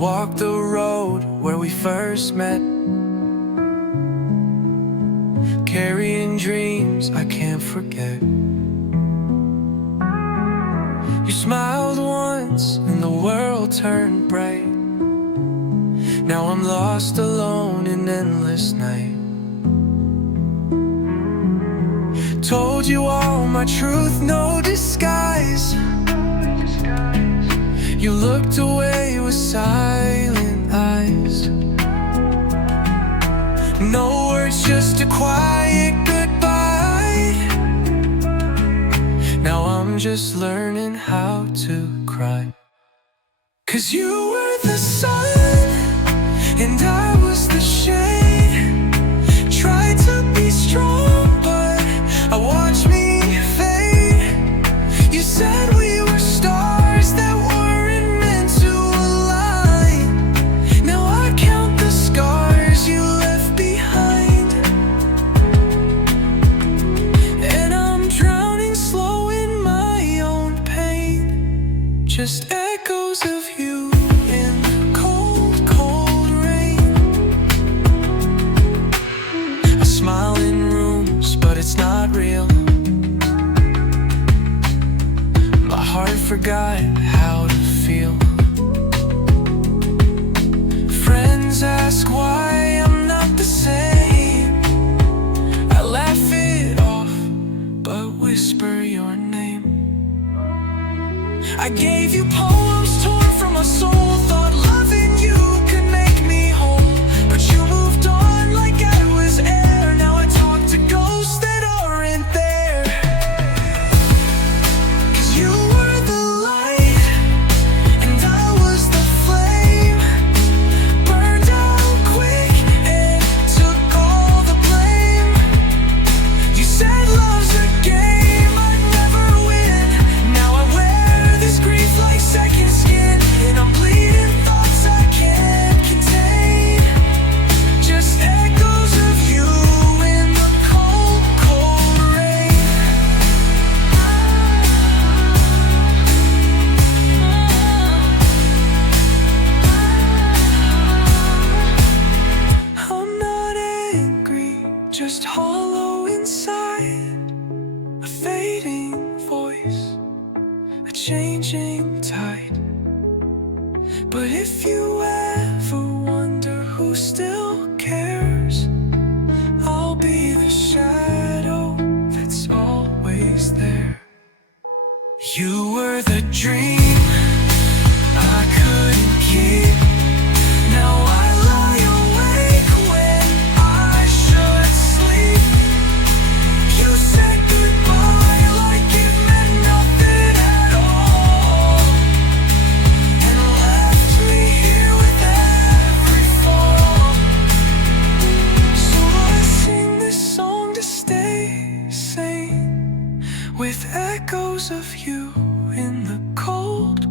walk the road where we first met, carrying dreams I can't forget. You smiled once and the world turned bright. Now I'm lost alone in endless night. Told you all my truth, no disguise. You looked away with silent eyes. No words, just a quiet goodbye. Now I'm just learning how to cry. 'Cause you were the sun and I was the shade. Tried to be strong, but I watched me fade. You said we were stars that weren't meant to align. Now I count the scars you left behind, and I'm drowning slow in my own pain. Just echoes of you in the cold, cold rain. I smile in rooms, but it's not real. My heart forgot how to feel. Friends ask why I'm not the same. I laugh it off, but whisper your name. I gave you poems torn from my soul. Thought loving you could make me whole, but you moved on like I was air. Now I talk to ghosts that aren't there. 'Cause you were the light and I was the flame. Burned out quick and took all the blame. You said love's a game I'd never win. Now I wear this grief like second skin, and I'm bleeding thoughts I can't contain. Just echoes of you in the cold, cold rain. I'm not angry, just hollow inside. A fading voice, a changing tide. But if you ever wonder who still cares, I'll be the shadow that's always there. You were the dream I couldn't keep. Now I lie awake when I should sleep. You said goodbye like it meant nothing at all, and left me here with every fall. So I sing this song to stay sane, with echoes of you in the cold,